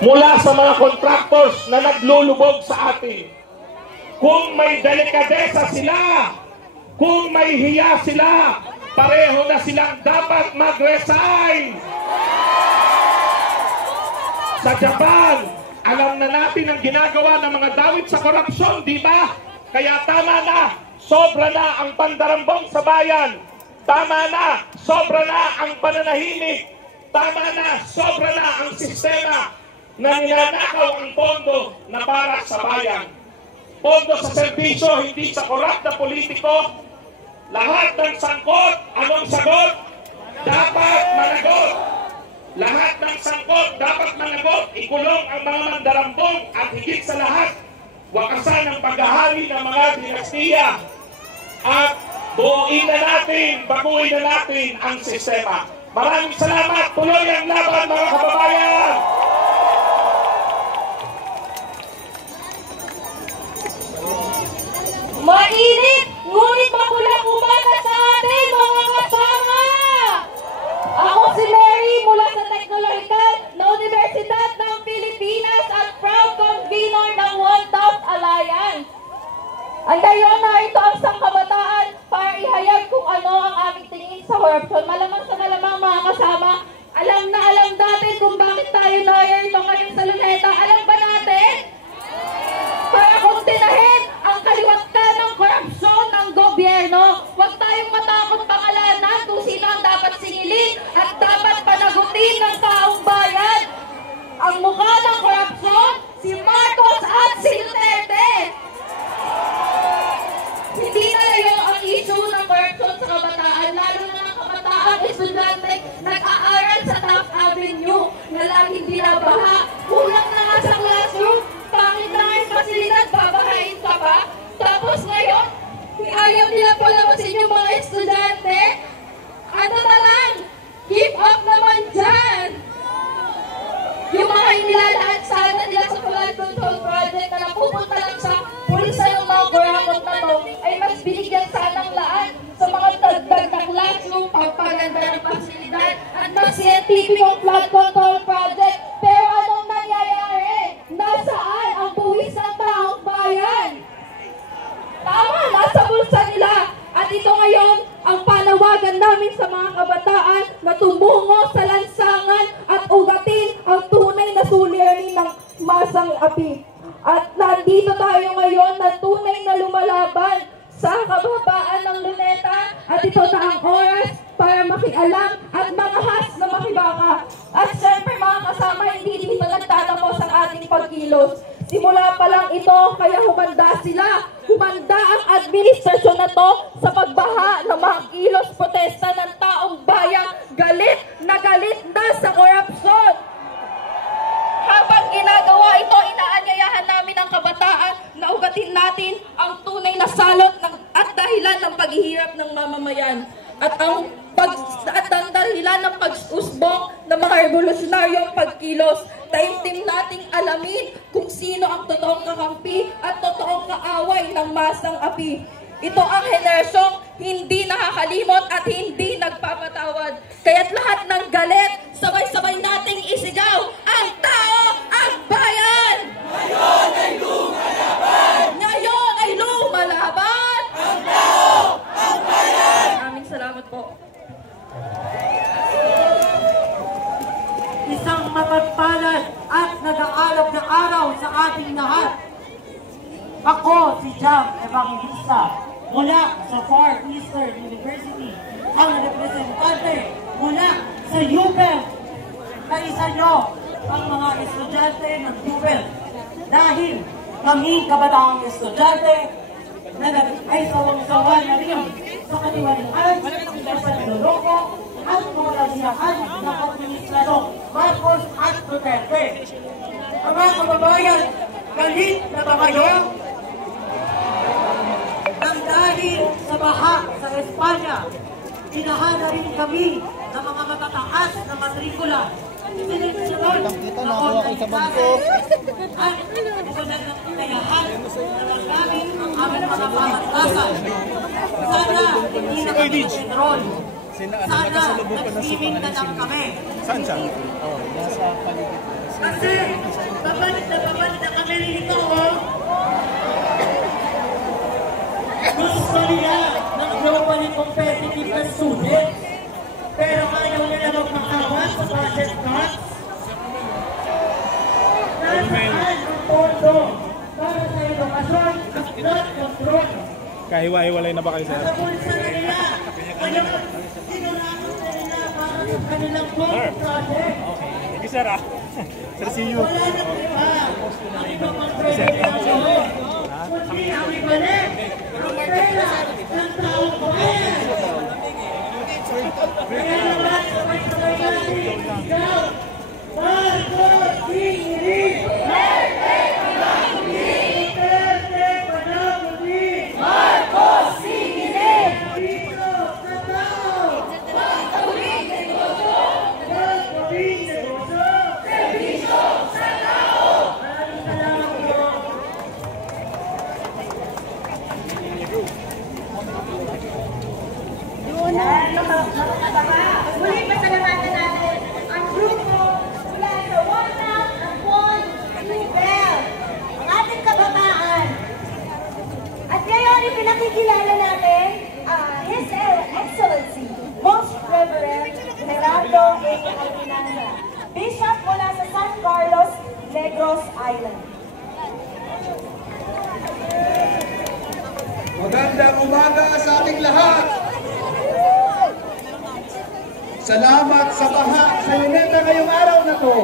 mula sa mga contractors na naglulubog sa atin. Kung may delikadesa sila, kung may hiya sila, pareho na silang dapat mag-resign. Sa Japan, alam na natin ang ginagawa ng mga dawit sa korupsyon, di ba? Kaya tama na, sobra na ang pandarambong sa bayan. Tama na, sobra na ang pananahimik. Tama na, sobra na ang sistema na ninanakaw ang pondo na para sa bayan. Pondo sa serbisyo, hindi sa korap na politiko. Lahat ng sangkot, anong sagot? Dapat managot. Lahat ng sangkot, dapat managot. Ikulong ang mga mandarambong at higit sa lahat, wakasan ang paghahari ng mga dinastiya. At buuin na natin, baguhin na natin ang sistema. Maraming salamat. Tuloy ang laban, mga kababayan! Mainit, ngunit mapulang umaga sa atin, mga kasama! Ako si Mary mula sa Teknolohikal na Universidad ng Pilipinas at proud convener ng One Top Alliance. Ang gayon na ito ang sangkabataan para ihayag kung ano ang aming tingin sa korupsyon. Malamang sa malamang, mga kasama, alam na alam natin kung bakit tayo narito ngayon sa Luneta. Alam ba natin? Para kung tinahin ang kaliwatan ng korupsyon ng gobyerno, huwag tayong matakot pangalanan kung sino ang dapat singilin at dapat panagutin ng taong bayan. Ang mukha ng korupsyon, si Marcos at si Duterte. Hindi na lang ang issue ng korupsyon sa kabataan, lalo na ng kabataan estudyante nag-aaral sa Taft Avenue na laging binabaha. Kulang na nga sa classroom, pangit na ang pasilidad, babahain ka pa. Tapos ngayon, ayaw nila palabasin yung mga estudyante. Ano na lang, give up naman dyan. Yung mga inilalaan sana nila sa flood control project na napupunta lang sa pulisa ng mga kurakot na to, ay mas binigyan sanang laan sa mga dagdag na classroom, pagpaganda ng pasilidad, at mas scientific flood control project. Pero anong nangyayari? Nasaan ang buwis ng taong bayan? Tama, nasa bulsa nila. At ito ngayon ang panawagan namin sa mga kabataan na tumungo sa lansangan at ugatin ang tunay na suliranin ng masang api. At nandito tayo ngayon na tunay na lumalaban sa kababaan ng Luneta. At ito na ang oras para makialam at mangahas na makibaka. At syempre, mga kasama, hindi dito nagtatapos ang ating pagkilos. Simula pa lang ito, kaya humanda sila. Humanda ang administrasyon na to sa pagbaha ng mga kilos protesta ng taong bayan. Galit na sa korupsyon. Habang ginagawa ito, inaanyayahan namin ang kabataan na ugatin natin ang tunay na salot at dahilan ng paghihirap ng mamamayan. At ang dahilan ng pag-usbong ng mga revolusyonaryong pagkilos. Taimtim nating alamin kung sino ang totoong kakampi at totoong kaaway ng masang api. Ito ang henerasyong hindi nakakalimot at hindi nagpapatawad. Kaya't lahat ng galit, sabay-sabay nating isigaw, ang tao, ang bayan! Ngayon ay lumalaban! Ngayon ay lumalaban! Ang tao, ang bayan! Maraming salamat po. Isang mapagpalad at nag-aalab na araw sa ating lahat. Ako si Jam Evangelista mula sa Far Eastern University, ang representante mula sa UPEL. Kaisa nyo ang mga estudyante ng UPEL dahil kami kabataang estudyante na ay sawang-sawa na rin sa katiwalian sa niloloko at mga kasiyahan ng administrasyon Marcos at Duterte. Ang mga kababayan, galit na ba kayo? Nang dahil sa baha sa Espanya, pinahana rin kami ng mga matataas na matrikula. Sininsunod na online classes at ipunod ng inayahan na nagamit ang aming mga pamantasan. Sana hindi na kami enroll. Sana nag-swimming na lang kami. Saan siya? Oh, nasa paligid. Kasi, babalik na kami rito, oh. Gusto nila ng globally competitive na student. Pero ayaw nila magpakawan sa budget cuts. Nasaan ang pondo para sa edukasyon at flood control? Kahiwa-hiwalay na ba kayo, sir? Sa bulsa na nila. Kaya sinunakot na nila para sa kanilang gold project. Thank you, sir. Sir, see you. Wala na iba. Ang ibang mga pwede nila gawin. Kundi ang ibalik ang pera ng taong bayan. Kaya naman sabay-sabay natin ikaw, Marcos Singiri! Duterte Panaguli! Marcos Singiri! Dito sa tao! Pagtawid negosyo! Pagpaping negosyo! Serbisyo sa tao! Maraming salamat po! Muli pasalamatan natin ang grupo mula sa Warna, Ampon, Lubel, ang ating kabataan. At ngayon, ipinakikilala natin His Excellency, Most Reverend Gerardo A. Alvinasa, Bishop mula sa San Carlos, Negros Island. Magandang umaga sa ating lahat. Salamat sa baha sa Luneta ngayong araw na to.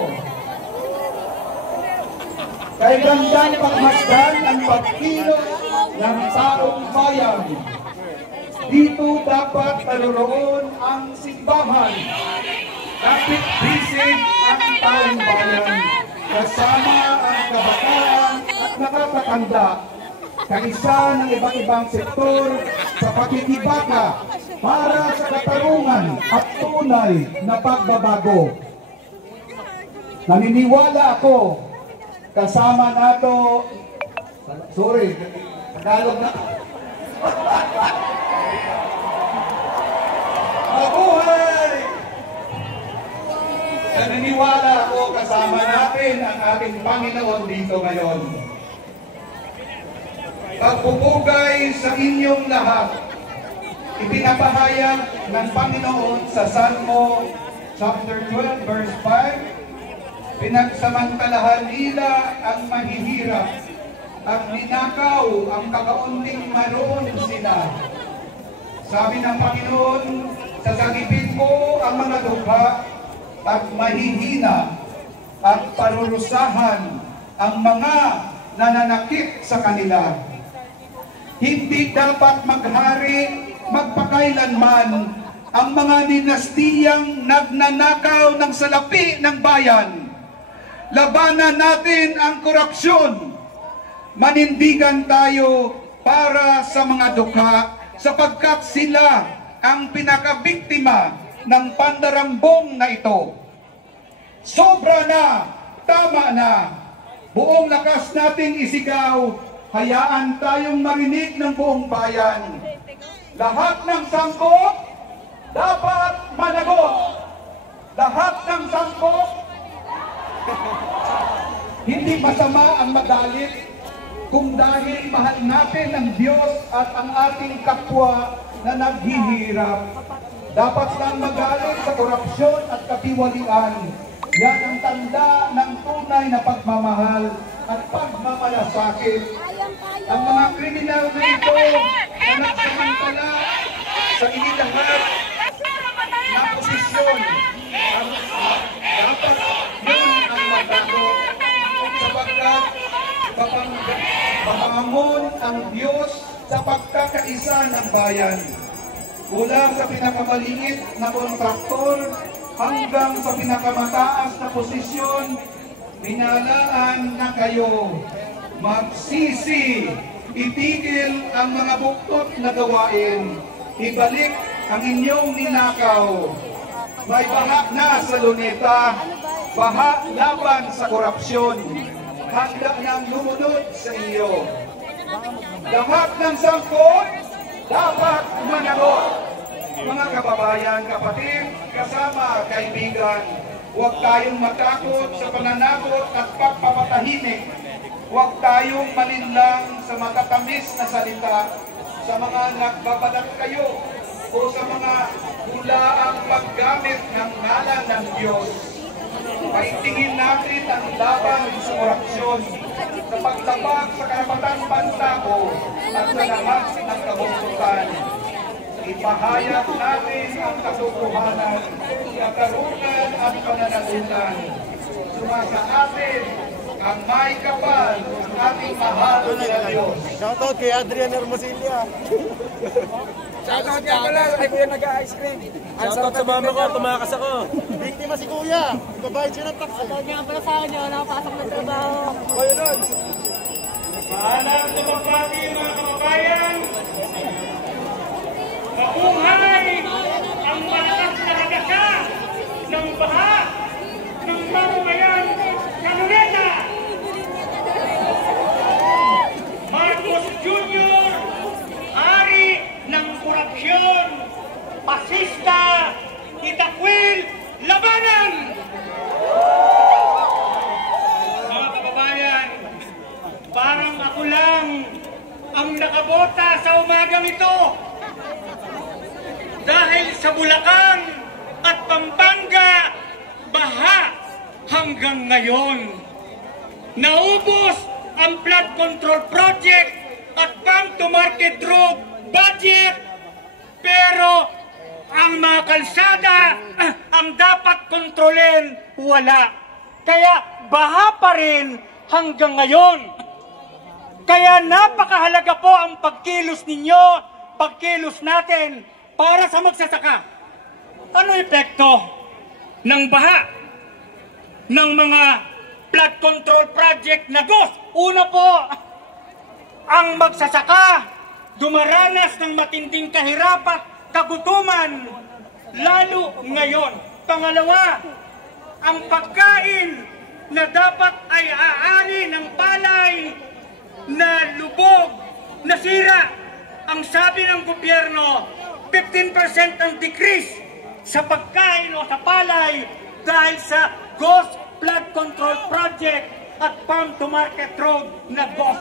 Kay gandang pagmasdan ang pagkilo ng taong bayan. Dito dapat naroroon ang simbahan. Dapat bisig ang taong bayan. Kasama ang kabataan at nakatatanda. Kaisa ng ibang-ibang sektor sa pakikibaka para sa katarungan at tunay na pagbabago. Naniniwala ako kasama nato, sorry, Tagalog na. Mabuhay! Naniniwala ako kasama natin ang ating Panginoon dito ngayon. Pagpupugay sa inyong lahat, ipinapahayag ng Panginoon sa Salmo chapter 12 verse 5, pinagsamantalahan nila ang mahihirap at ninakaw ang kakaunting maroon sila. Sabi ng Panginoon, sasagipin ko ang mga dukha at mahihina at parurusahan ang mga nananakit sa kanila. Hindi dapat maghari magpakailanman ang mga dinastiyang nagnanakaw ng salapi ng bayan. Labanan natin ang korupsyon. Manindigan tayo para sa mga dukha sapagkat sila ang pinakabiktima ng pandarambong na ito. Sobra na, tama na. Buong lakas nating isigaw, hayaan tayong marinig ng buong bayan. Lahat ng sangkot dapat managot. Lahat ng sangkot hindi masama ang magalit kung dahil mahal natin ang Diyos at ang ating kapwa na naghihirap. Dapat lang magalit sa korupsyon at katiwalian. Yan ang tanda ng tunay na pagmamahal at pagmamalasakit. Ang mga kriminal na ito na nagsamantala sa inilahat na posisyon, dapat yun ang magbago sapagkat mapangon ang Diyos sa pagkakaisa ng bayan. Mula sa pinakamaliit na kontraktor hanggang sa pinakamataas na posisyon, binalaan na kayo. Magsisi, itigil ang mga buktot na gawain, ibalik ang inyong ninakaw. May baha na sa Luneta, baha laban sa korupsyon, handa nang lumunod sa iyo. Lahat ng sangkot dapat managot. Mga kababayan, kapatid, kasama, kaibigan, Huwag tayong matakot sa pananakot at pagpapatahimik. Huwag tayong malinlang sa matatamis na salita sa mga nagbabalat kayo o sa mga hulaang paggamit ng ngalan ng Diyos. Paigtingin natin ang laban sa korupsyon, sa paglabag sa karapatang pantao at sa lahat ng kabungkutan. Ipahayag natin ang katotohanan, katarungan at pananagutan. Sumasa atin ang may kapal ng ating mahal na Diyos. Shoutout kay Adrian Hermosilla. Shoutout nga pala kay Kuya nag-ice cream. Shoutout sa mama ko, tumakas ako. Biktima si Kuya. Ibabayad siya ng tax. Shoutout nga pala sa akin, wala nakapasok ng trabaho. Kuya Lord. Paalam sa magbati mga kababayan. Mabuhay ang malakas na hagasa ng baha ng mamamayan sa Luneta. Marcos Jr., hari ng korupsyon, pasista, itakwil, labanan! Mga kababayan, parang ako lang ang nakabota sa umagang ito. Dahil sa Bulacan at Pampanga, baha hanggang ngayon. Naubos ang flood control project at farm-to-market road budget, pero ang mga kalsada ang dapat kontrolin, wala. Kaya baha pa rin hanggang ngayon. Kaya napakahalaga po ang pagkilos ninyo, pagkilos natin, para sa magsasaka. Ano epekto ng baha ng mga flood control project na GOS? Una po, ang magsasaka dumaranas ng matinding kahirapan, kagutuman, lalo ngayon. Pangalawa, ang pagkain na dapat ay aani ng palay na lubog, nasira. Ang sabi ng gobyerno, 15% ang decrease sa pagkain o sa palay dahil sa GOS Flood Control Project at farm-to-market road na GOS.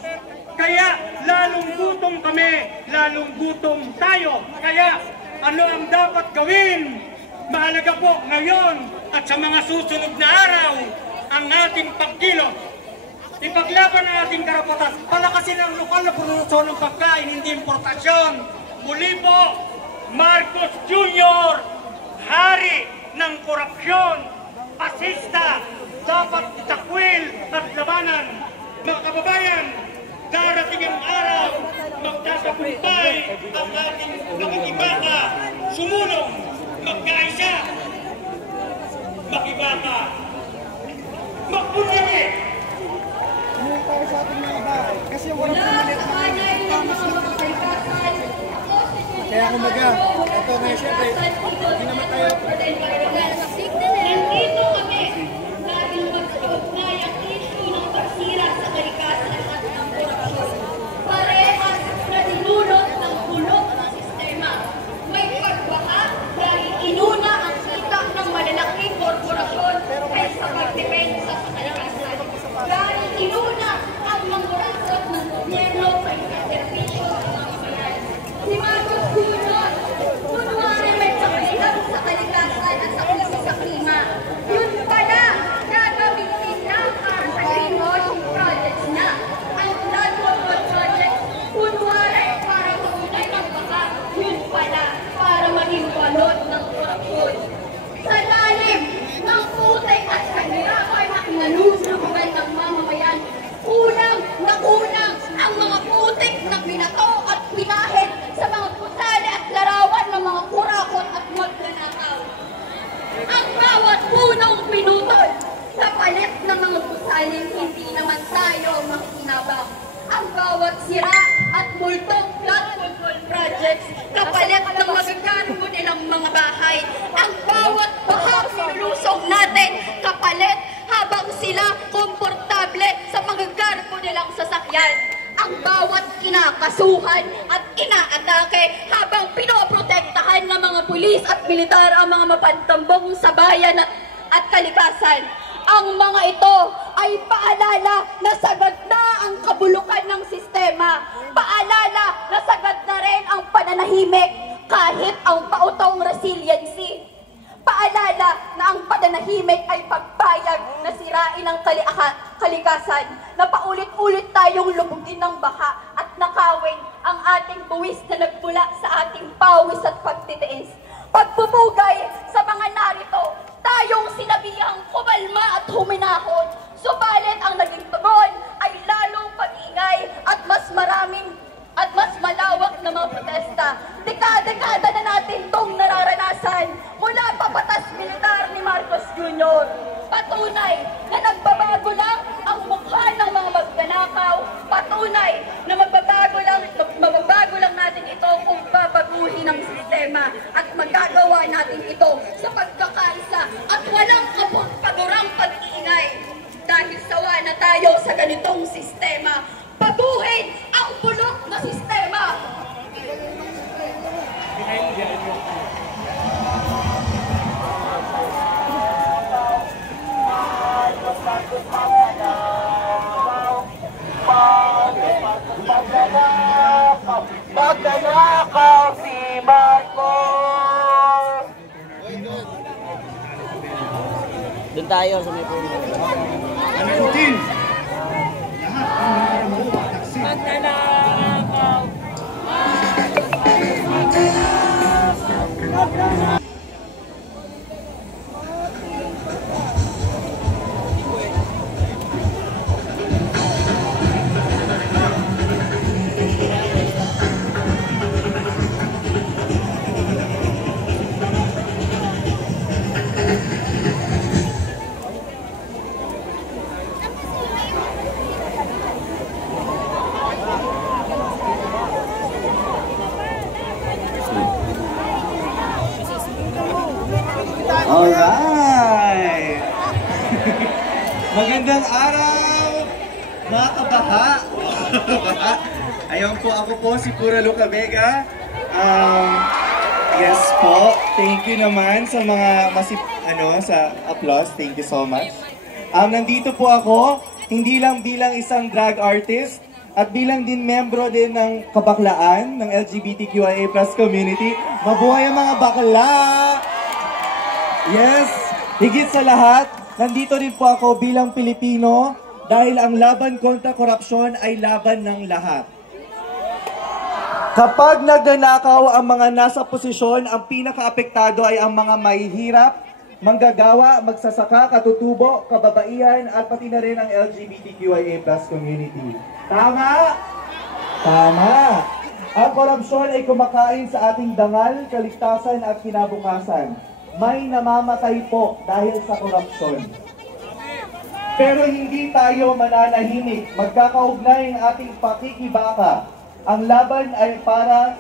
Kaya lalong gutom kami, lalong gutom tayo. Kaya ano ang dapat gawin? Mahalaga po ngayon at sa mga susunod na araw ang ating pagkilos. Ipaglaban ang ating karapatan. Palakasin ang lokal na produksyon ng pagkain, hindi importasyon. Muli po, Marcos Jr., hari ng korupsyon, pasista, dapat itakwil at labanan. Mga kababayan, darating ang araw, magtatagumpay ang ating makikibaka, sumunong, magkaisa, makibaka, magpunyabi. Kasi walang pumalit na kaya kumaga, ito ngayon siyempre, hindi naman tayo. Nandito kami dahil magkaugnay ang issue ng pagsira sa kalikasan at ng korupsyon. Parehas na dinulot ng bulok ng sistema. May pagbaha dahil inuna ang kita ng malalaking korporasyon kaysa pagdepensa sa kalikasan. Dahil inuna ang mangurasot ng gobyerno kaysa serbisyo sa mga bayan. Si Marcos Jr., kunwari may pagbilang sa kalikasan at sa krisis sa klima. Yun pala, gagamitin na para sa greenwashing projects na. Ang flood control project, kunwari para magunay ng baka. Yun pala, para maging balot ng korupsyon. Sa lalim ng putik at kahirapan na inalusugan ng mamamayan, unang ang mga putik na binato at pinahid sa mga pusali at larawan ng mga kurakot at magnanakaw. Ang bawat punong pinutol sa palit ng mga pusaling hindi naman tayo makikinabang. Ang bawat sira at multong flood control projects kapalit ng magagamit nilang mga bahay. Ang bawat bahang sinulusog natin kapalit habang sila komportable sa magagamit nilang sasakyan. Ang bawat kinakasuhan at inaatake habang pinoprotektahan ng mga pulis at militar ang mga mapantambong sa bayan at at kalikasan. Ang mga ito ay paalala na sagad na ang kabulukan ng sistema. Paalala na sagad na rin ang pananahimik kahit ang pautong resiliency. Paalala na ang pananahimik ay pagpayag na sirain ang kalikasan, na paulit-ulit tayong lubugin ng baha at nakawin ang ating buwis na nagmula sa ating pawis at pagtitiis. Pagpupugay sa mga narito, tayong sinabihang kumalma at huminahon, subalit ang naging tugon ay lalong pag-ingay at mas maraming at mas malawak na mga protesta. Dekada-dekada na natin itong nararanasan mula papatas militar ni Marcos Jr. Patunay na nagbabago lang ang mukha ng mga magnanakaw. Patunay na mababago lang natin ito kung babaguhin ang sistema at magagawa natin ito sa pagkakaisa at walang kapag-pagurang pag-iingay. Dahil sawa na tayo sa ganitong sistema, baguhin ang bulok na sistema. Magnanakaw si Marcos! Doon tayo sa may puno. Putin! Magnanakaw! Alright! Magandang araw, mga kabaha! Ayun po, ako po si Pura Luca Vega. Yes po, thank you naman sa mga sa applause. Thank you so much. Nandito po ako, hindi lang bilang isang drag artist, at bilang din membro din ng kabaklaan ng LGBTQIA+ community. Mabuhay ang mga bakla! Yes, higit sa lahat, nandito rin po ako bilang Pilipino dahil ang laban kontra korupsyon ay laban ng lahat. Kapag nagnanakaw ang mga nasa posisyon, ang pinakaapektado ay ang mga mahihirap, manggagawa, magsasaka, katutubo, kababaihan at pati na rin ang LGBTQIA+ community. Tama? Tama! Ang korupsyon ay kumakain sa ating dangal, kaligtasan at kinabukasan. May namamatay po dahil sa korupsyon. Pero hindi tayo mananahimik. Magkakaugnay ang ating pakikibaka. Ang laban ay para